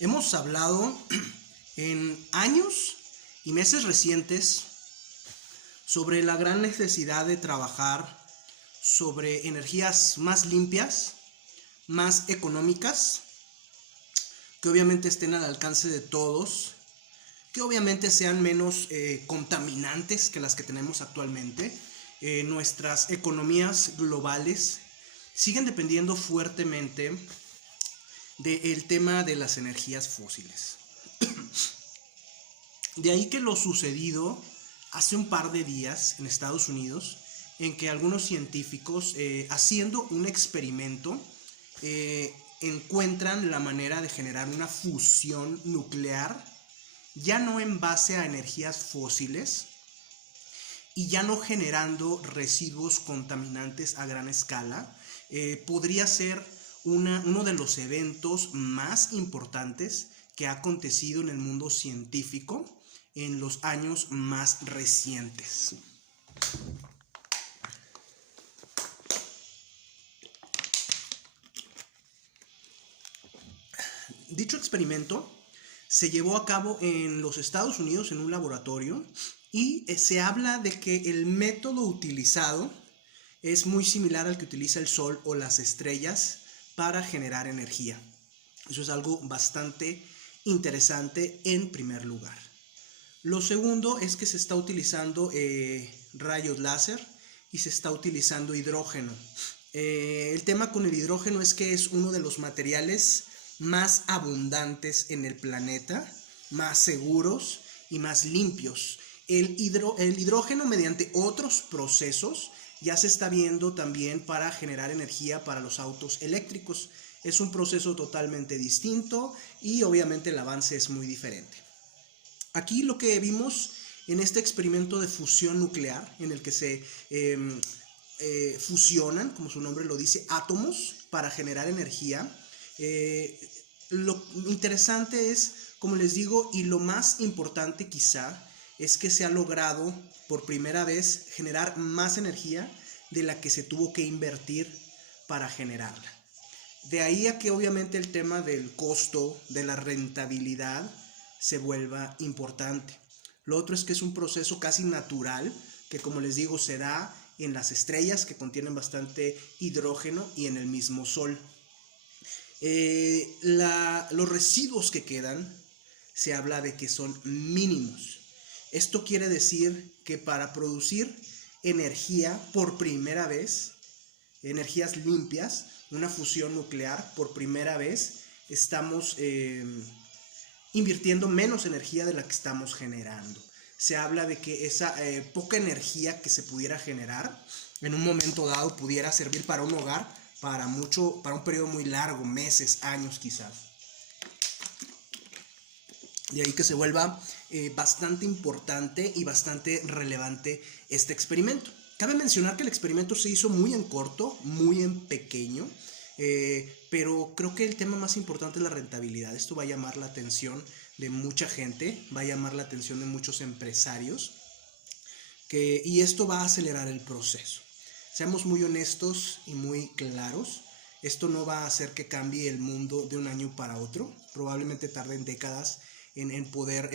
Hemos hablado en años y meses recientes sobre la gran necesidad de trabajar sobre energías más limpias, más económicas, que obviamente estén al alcance de todos, que obviamente sean menos contaminantes que las que tenemos actualmente. Nuestras economías globales siguen dependiendo fuertemente del tema de las energías fósiles. De ahí que lo sucedido hace un par de días en Estados Unidos, en que algunos científicos, haciendo un experimento, encuentran la manera de generar una fusión nuclear, ya no en base a energías fósiles y ya no generando residuos contaminantes a gran escala. Podría ser uno de los eventos más importantes que ha acontecido en el mundo científico en los años más recientes. Dicho experimento se llevó a cabo en los Estados Unidos en un laboratorio y se habla de que el método utilizado es muy similar al que utiliza el Sol o las estrellas para generar energía. Eso es algo bastante interesante en primer lugar. Lo segundo es que se está utilizando rayos láser y se está utilizando hidrógeno. El tema con el hidrógeno es que es uno de los materiales más abundantes en el planeta, más seguros y más limpios. El hidrógeno, mediante otros procesos, ya se está viendo también para generar energía para los autos eléctricos. Es un proceso totalmente distinto y obviamente el avance es muy diferente. Aquí lo que vimos en este experimento de fusión nuclear, en el que se fusionan, como su nombre lo dice, átomos para generar energía. Lo interesante es, como les digo, y lo más importante quizá, es que se ha logrado por primera vez generar más energía de la que se tuvo que invertir para generarla. De ahí a que obviamente el tema del costo, de la rentabilidad, se vuelva importante. Lo otro es que es un proceso casi natural, que como les digo se da en las estrellas que contienen bastante hidrógeno y en el mismo Sol. Los residuos que quedan se habla de que son mínimos. Esto quiere decir que para producir energía por primera vez, energías limpias, una fusión nuclear por primera vez, estamos invirtiendo menos energía de la que estamos generando. Se habla de que esa poca energía que se pudiera generar en un momento dado pudiera servir para un hogar para un periodo muy largo, meses, años quizás. De ahí que se vuelva bastante importante y bastante relevante este experimento. Cabe mencionar que el experimento se hizo muy en corto, muy en pequeño, pero creo que el tema más importante es la rentabilidad. Esto va a llamar la atención de mucha gente, va a llamar la atención de muchos empresarios, y esto va a acelerar el proceso. Seamos muy honestos y muy claros. Esto no va a hacer que cambie el mundo de un año para otro. Probablemente tarden décadas en poder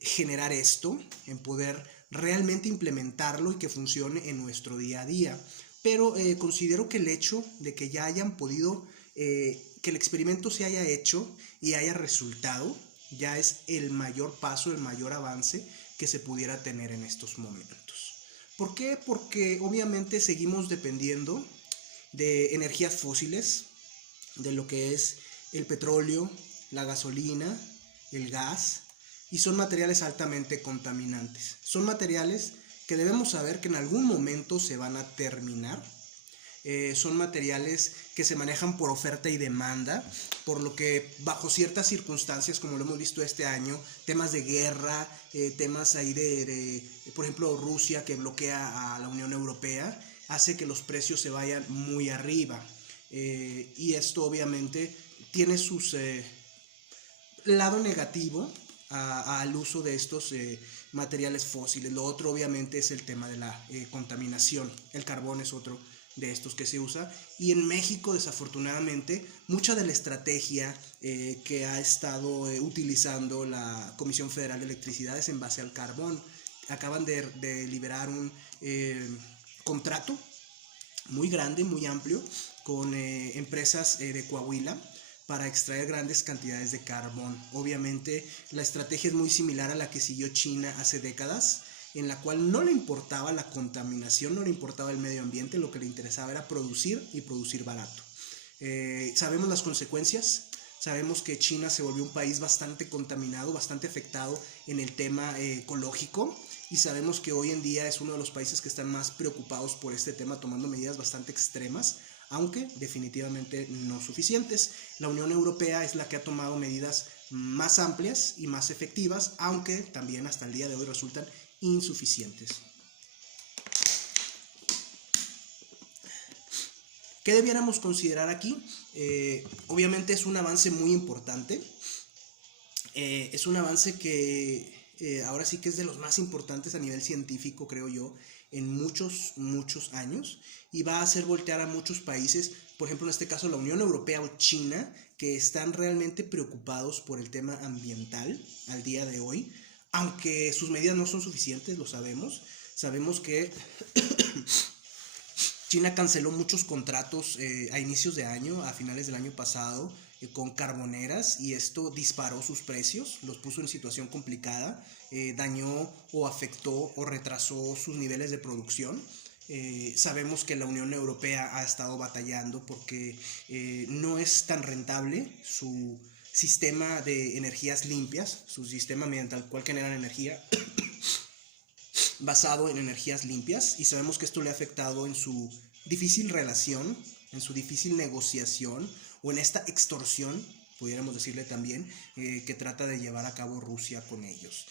generar esto, en poder realmente implementarlo y que funcione en nuestro día a día. Pero considero que el hecho de que ya hayan podido, que el experimento se haya hecho y haya resultado, ya es el mayor paso, el mayor avance que se pudiera tener en estos momentos. ¿Por qué? Porque obviamente seguimos dependiendo de energías fósiles, de lo que es el petróleo, la gasolina, el gas, y son materiales altamente contaminantes. Son materiales que debemos saber que en algún momento se van a terminar. Son materiales que se manejan por oferta y demanda, por lo que bajo ciertas circunstancias, como lo hemos visto este año, temas de guerra, temas ahí por ejemplo, Rusia que bloquea a la Unión Europea, hace que los precios se vayan muy arriba. Y esto obviamente tiene sus lado negativo al uso de estos materiales fósiles. Lo otro obviamente es el tema de la contaminación. El carbón es otro de estos que se usa. Y en México, desafortunadamente, mucha de la estrategia que ha estado utilizando la Comisión Federal de Electricidad es en base al carbón. Acaban de liberar un contrato muy grande, muy amplio, con empresas de Coahuila para extraer grandes cantidades de carbón. Obviamente la estrategia es muy similar a la que siguió China hace décadas, en la cual no le importaba la contaminación, no le importaba el medio ambiente, lo que le interesaba era producir y producir barato. Sabemos las consecuencias, sabemos que China se volvió un país bastante contaminado, bastante afectado en el tema ecológico, y sabemos que hoy en día es uno de los países que están más preocupados por este tema, tomando medidas bastante extremas, aunque definitivamente no suficientes. La Unión Europea es la que ha tomado medidas más amplias y más efectivas, aunque también hasta el día de hoy resultan insuficientes. ¿Qué debiéramos considerar aquí? Obviamente es un avance muy importante. Es un avance que ahora sí que es de los más importantes a nivel científico, creo yo, en muchos años, y va a hacer voltear a muchos países, por ejemplo en este caso la Unión Europea o China, que están realmente preocupados por el tema ambiental al día de hoy, aunque sus medidas no son suficientes, lo sabemos. Sabemos que China canceló muchos contratos a inicios de año, a finales del año pasado, con carboneras, y esto disparó sus precios, los puso en situación complicada, dañó o afectó o retrasó sus niveles de producción. Sabemos que la Unión Europea ha estado batallando porque no es tan rentable su sistema de energías limpias, su sistema mediante el cual generan energía basado en energías limpias, y sabemos que esto le ha afectado en su difícil relación, en su difícil negociación o en esta extorsión, pudiéramos decirle también, que trata de llevar a cabo Rusia con ellos.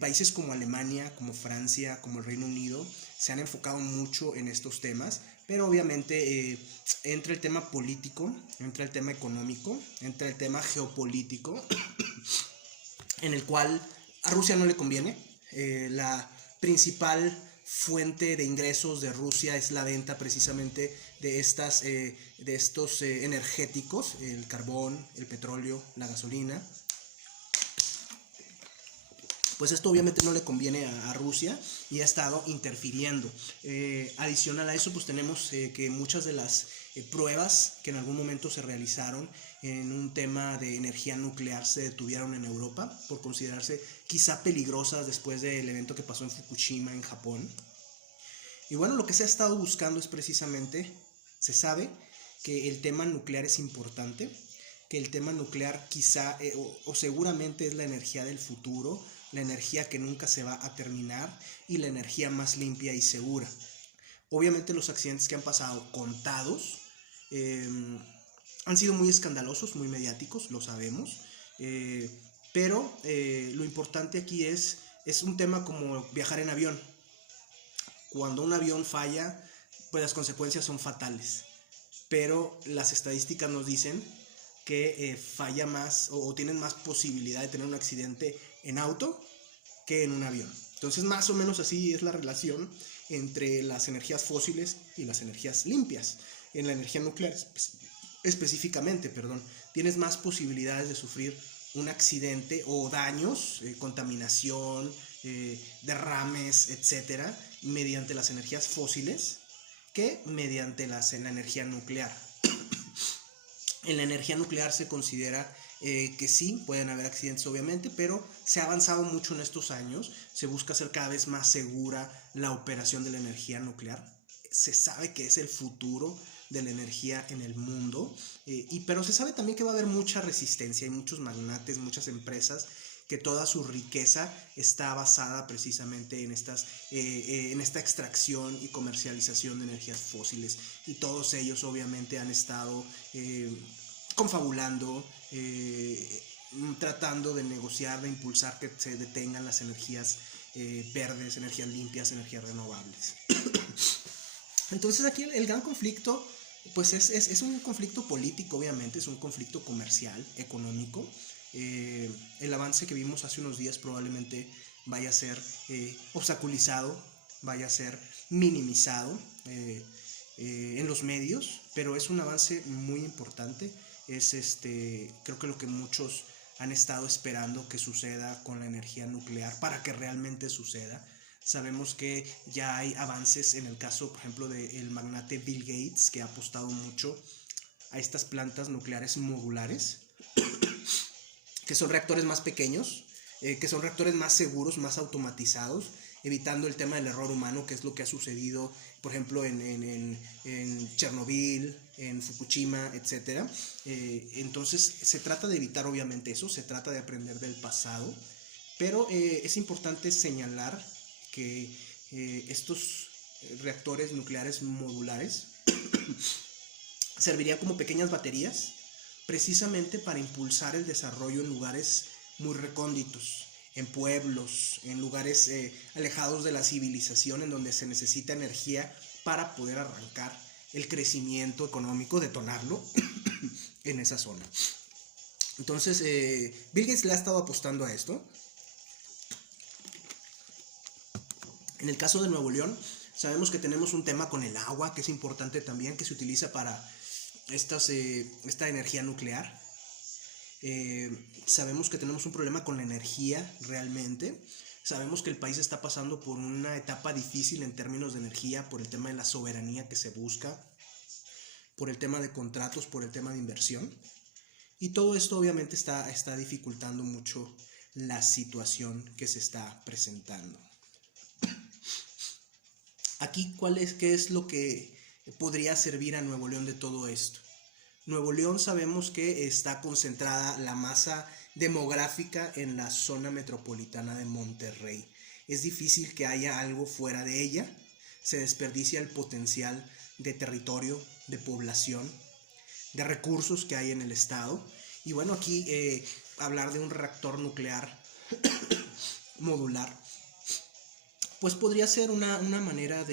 Países como Alemania, como Francia, como el Reino Unido se han enfocado mucho en estos temas, pero obviamente entra el tema político, entra el tema económico, entra el tema geopolítico, en el cual a Rusia no le conviene. La principal fuente de ingresos de Rusia es la venta precisamente de estos energéticos, el carbón, el petróleo, la gasolina. Pues esto obviamente no le conviene a Rusia y ha estado interfiriendo. Adicional a eso, pues tenemos que muchas de las pruebas que en algún momento se realizaron en un tema de energía nuclear se detuvieron en Europa por considerarse quizá peligrosas después del evento que pasó en Fukushima, en Japón. Y bueno, lo que se ha estado buscando es precisamente, se sabe que el tema nuclear es importante, que el tema nuclear quizá o seguramente es la energía del futuro, la energía que nunca se va a terminar y la energía más limpia y segura. Obviamente los accidentes que han pasado contados han sido muy escandalosos, muy mediáticos, lo sabemos, pero lo importante aquí es un tema como viajar en avión. Cuando un avión falla, pues las consecuencias son fatales, pero las estadísticas nos dicen que falla más o tienen más posibilidad de tener un accidente en auto que en un avión. Entonces más o menos así es la relación entre las energías fósiles y las energías limpias. En la energía nuclear específicamente, tienes más posibilidades de sufrir un accidente o daños, contaminación, derrames, etcétera, mediante las energías fósiles que mediante la energía nuclear. En la energía nuclear se considera que sí, pueden haber accidentes obviamente, pero se ha avanzado mucho en estos años, se busca hacer cada vez más segura la operación de la energía nuclear. Se sabe que es el futuro de la energía en el mundo, pero se sabe también que va a haber mucha resistencia, hay muchos magnates, muchas empresas que toda su riqueza está basada precisamente en esta extracción y comercialización de energías fósiles, y todos ellos obviamente han estado confabulando, tratando de negociar, de impulsar que se detengan las energías verdes, energías limpias, energías renovables. Entonces aquí el gran conflicto pues es un conflicto político, obviamente, es un conflicto comercial, económico. El avance que vimos hace unos días probablemente vaya a ser obstaculizado, vaya a ser minimizado. en los medios, pero es un avance muy importante. Es creo que lo que muchos han estado esperando que suceda con la energía nuclear para que realmente suceda. Sabemos que ya hay avances en el caso, por ejemplo, del magnate Bill Gates, que ha apostado mucho a estas plantas nucleares modulares, que son reactores más pequeños, que son reactores más seguros, más automatizados, evitando el tema del error humano, que es lo que ha sucedido, por ejemplo, en Chernobyl, en Fukushima, etc. Entonces, se trata de evitar obviamente eso, se trata de aprender del pasado, pero es importante señalar que estos reactores nucleares modulares servirían como pequeñas baterías precisamente para impulsar el desarrollo en lugares muy recónditos, en pueblos, en lugares alejados de la civilización, en donde se necesita energía para poder arrancar el crecimiento económico, detonarlo en esa zona. Entonces, Bill Gates le ha estado apostando a esto. En el caso de Nuevo León, sabemos que tenemos un tema con el agua, que es importante también, que se utiliza para esta energía nuclear. Sabemos que tenemos un problema con la energía realmente. Sabemos que el país está pasando por una etapa difícil en términos de energía, por el tema de la soberanía que se busca, por el tema de contratos, por el tema de inversión. Y todo esto obviamente está dificultando mucho la situación que se está presentando. Aquí, ¿qué es lo que podría servir a Nuevo León de todo esto? Nuevo León sabemos que está concentrada la masa demográfica en la zona metropolitana de Monterrey. Es difícil que haya algo fuera de ella. Se desperdicia el potencial de territorio, de población, de recursos que hay en el estado. Y bueno, aquí hablar de un reactor nuclear modular, pues podría ser una manera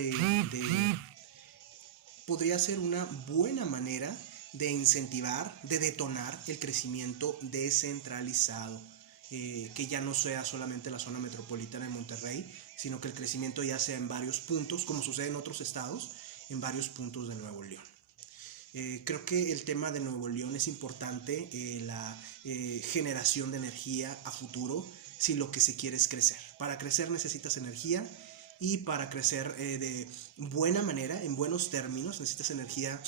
podría ser una buena manera de incentivar, de detonar el crecimiento descentralizado, que ya no sea solamente la zona metropolitana de Monterrey, sino que el crecimiento ya sea en varios puntos, como sucede en otros estados, en varios puntos de Nuevo León. Creo que el tema de Nuevo León es importante, la generación de energía a futuro, si lo que se quiere es crecer. Para crecer necesitas energía, y para crecer de buena manera, en buenos términos, necesitas energía,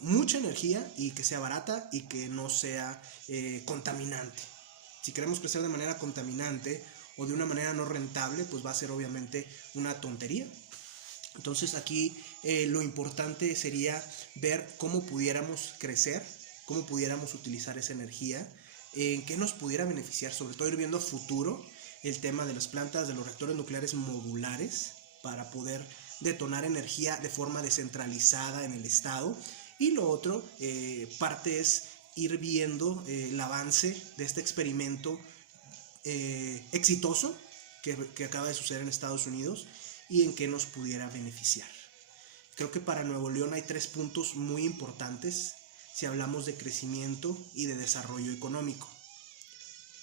mucha energía, y que sea barata y que no sea contaminante. Si queremos crecer de manera contaminante o de una manera no rentable, pues va a ser obviamente una tontería. Entonces aquí lo importante sería ver cómo pudiéramos crecer, cómo pudiéramos utilizar esa energía, en qué nos pudiera beneficiar, sobre todo ir viendo a futuro el tema de las plantas, de los reactores nucleares modulares, para poder detonar energía de forma descentralizada en el estado. Y lo otro, parte es ir viendo el avance de este experimento exitoso que acaba de suceder en Estados Unidos, y en qué nos pudiera beneficiar. Creo que para Nuevo León hay 3 puntos muy importantes si hablamos de crecimiento y de desarrollo económico.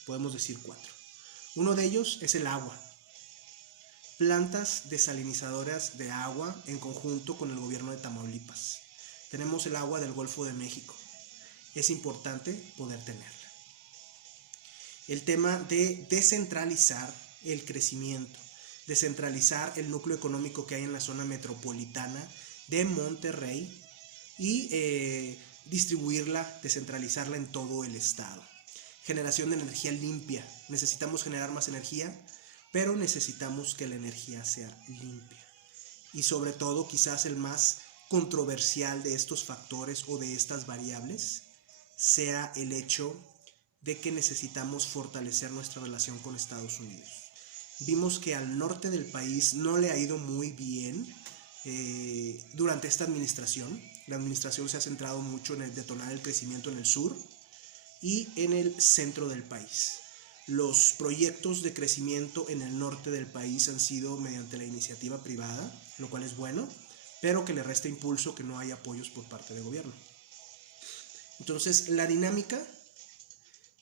Podemos decir 4. Uno de ellos es el agua. Plantas desalinizadoras de agua en conjunto con el gobierno de Tamaulipas. Tenemos el agua del Golfo de México. Es importante poder tenerla. El tema de descentralizar el crecimiento, descentralizar el núcleo económico que hay en la zona metropolitana de Monterrey y distribuirla, descentralizarla en todo el estado. Generación de energía limpia. Necesitamos generar más energía, pero necesitamos que la energía sea limpia. Y sobre todo, quizás el más controversial de estos factores o de estas variables sea el hecho de que necesitamos fortalecer nuestra relación con Estados Unidos. Vimos que al norte del país no le ha ido muy bien durante esta administración. La administración se ha centrado mucho en el detonar el crecimiento en el sur y en el centro del país. Los proyectos de crecimiento en el norte del país han sido mediante la iniciativa privada, lo cual es bueno, pero que le resta impulso que no hay apoyos por parte del gobierno. Entonces, la dinámica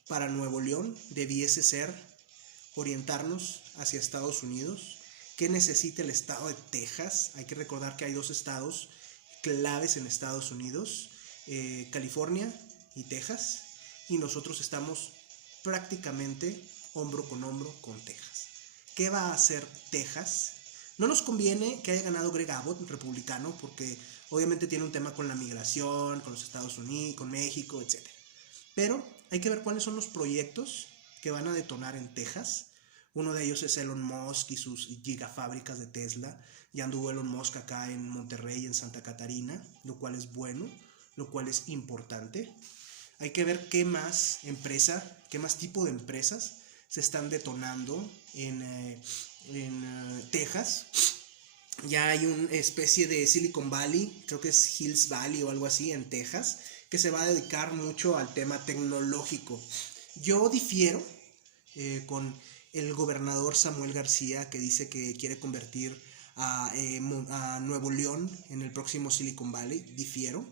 para Nuevo León debiese ser orientarnos hacia Estados Unidos. ¿Qué necesita el estado de Texas? Hay que recordar que hay 2 estados claves en Estados Unidos, California y Texas, y nosotros estamos prácticamente hombro con hombro con Texas. ¿Qué va a hacer Texas? No nos conviene que haya ganado Greg Abbott, republicano, porque obviamente tiene un tema con la migración, con los Estados Unidos, con México, etc. Pero hay que ver cuáles son los proyectos que van a detonar en Texas. Uno de ellos es Elon Musk y sus gigafábricas de Tesla. Ya anduvo Elon Musk acá en Monterrey, en Santa Catarina, lo cual es bueno, lo cual es importante. Hay que ver qué más tipo de empresas se están detonando en Texas. Ya hay una especie de Silicon Valley, creo que es Hills Valley o algo así en Texas, que se va a dedicar mucho al tema tecnológico. Yo difiero con el gobernador Samuel García, que dice que quiere convertir a Nuevo León en el próximo Silicon Valley. Difiero.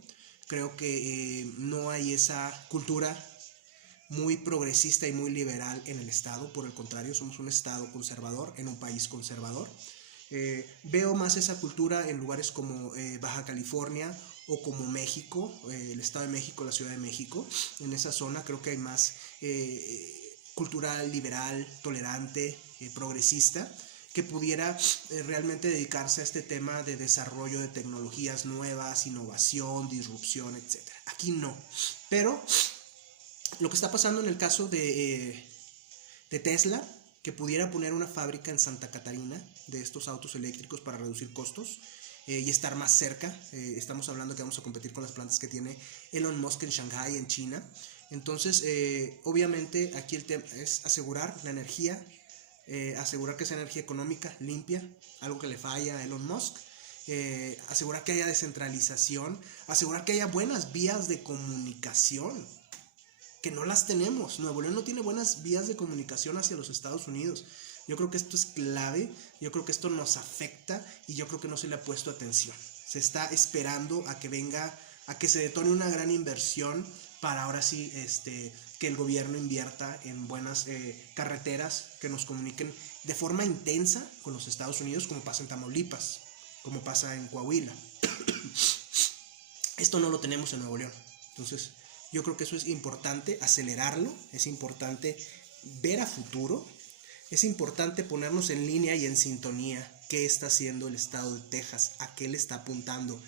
Creo que no hay esa cultura muy progresista y muy liberal en el estado. Por el contrario, somos un estado conservador en un país conservador. Veo más esa cultura en lugares como Baja California o como México, el Estado de México, la Ciudad de México. En esa zona creo que hay más cultura liberal, tolerante, progresista, que pudiera realmente dedicarse a este tema de desarrollo de tecnologías nuevas, innovación, disrupción, etc. Aquí no. Pero lo que está pasando en el caso de Tesla, que pudiera poner una fábrica en Santa Catarina de estos autos eléctricos para reducir costos y estar más cerca. Estamos hablando que vamos a competir con las plantas que tiene Elon Musk en Shanghai, en China. Entonces, obviamente aquí el tema es asegurar la energía, asegurar que sea energía económica, limpia, algo que le falla a Elon Musk. Asegurar que haya descentralización, asegurar que haya buenas vías de comunicación, que no las tenemos. Nuevo León no tiene buenas vías de comunicación hacia los Estados Unidos. Yo creo que esto es clave, yo creo que esto nos afecta y yo creo que no se le ha puesto atención. Se está esperando a que venga, a que se detone una gran inversión para ahora sí que el gobierno invierta en buenas carreteras que nos comuniquen de forma intensa con los Estados Unidos, como pasa en Tamaulipas, como pasa en Coahuila. Esto no lo tenemos en Nuevo León. Entonces, yo creo que eso es importante acelerarlo, es importante ver a futuro, es importante ponernos en línea y en sintonía qué está haciendo el estado de Texas, a qué le está apuntando,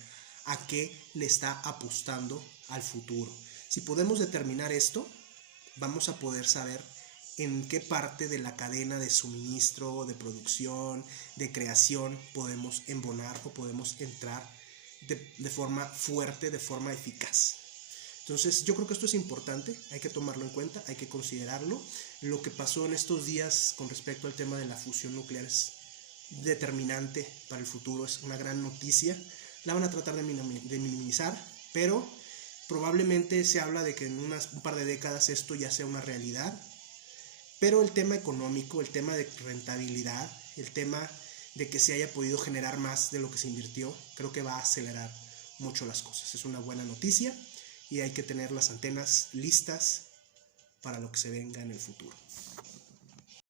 a qué le está apostando al futuro. Si podemos determinar esto, vamos a poder saber en qué parte de la cadena de suministro, de producción, de creación podemos embonar o podemos entrar de forma fuerte, de forma eficaz. Entonces yo creo que esto es importante, hay que tomarlo en cuenta, hay que considerarlo. Lo que pasó en estos días con respecto al tema de la fusión nuclear es determinante para el futuro, es una gran noticia. La van a tratar de minimizar, pero probablemente se habla de que en un par de décadas esto ya sea una realidad. Pero el tema económico, el tema de rentabilidad, el tema de que se haya podido generar más de lo que se invirtió, creo que va a acelerar mucho las cosas. Es una buena noticia. Y hay que tener las antenas listas para lo que se venga en el futuro.